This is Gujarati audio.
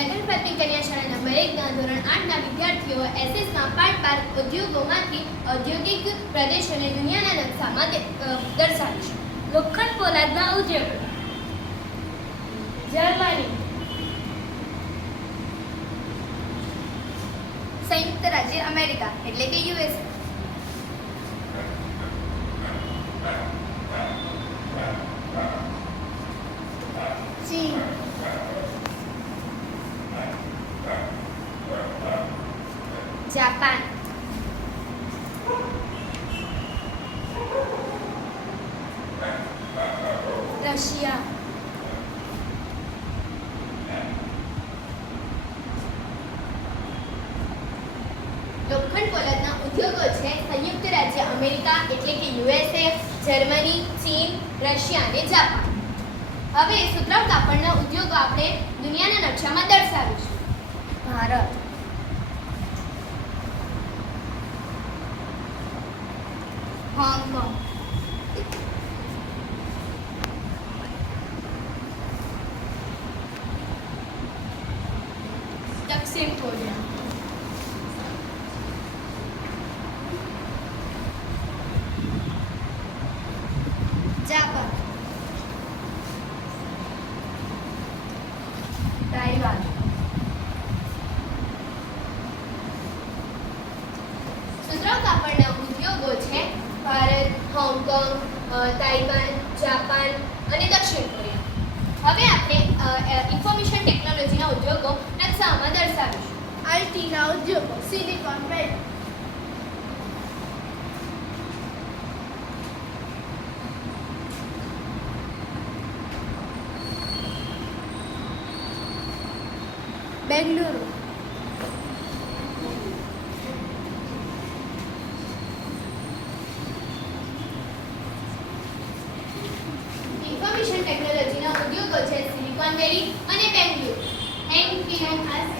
મેઘન પ્રાથમિક કન્યા શાળા નંબર 1 ના ધોરણ 8 ના વિદ્યાર્થીઓ એસએસમાં પાઠ 12 ઉદ્યોગોમાંથી ઔદ્યોગિક પ્રદેશોને દુનિયાના નકશામાં દર્શાવીશું. લોખંડ પોલાદના ઉદ્યોગો. જર્મની, સંયુક્ત રાજ્ય અમેરિકા એટલે કે યુએસએ, ચીન, જાપાન, રશિયા, લોખંડ પોલાદના ઉદ્યોગો છે સંયુક્ત રાજ્ય અમેરિકા એટલે કે યુએસએ, જર્મની, ચીન, રશિયા અને જાપાન. હવે સુતરાઉ કાપડના ઉદ્યોગો આપણે દુનિયાના નકશામાં દર્શાવીશું. ભારત, હોંગકોંગ, દક્ષિણ કોરિયા, જાપાન, તાઇવાન, સુતરાઉ કાપડના ઉદ્યોગો છે ભારત, હોંગકોંગ, તાઇવાન, જાપાન અને દક્ષિણ કોરિયા. હવે આપણે ઇન્ફોર્મેશન ટેકનોલોજીના ઉદ્યોગો નકશામાં દર્શાવીશું. આઈટીના ઉદ્યોગો. સિલિકોન વેલી, બેંગલુરુ, ઇન્ફોર્મેશન ટેકનોલોજીના ઉદ્યોગો છે સિલિકોન વેલી અને બેંગલુરુ. Thank you.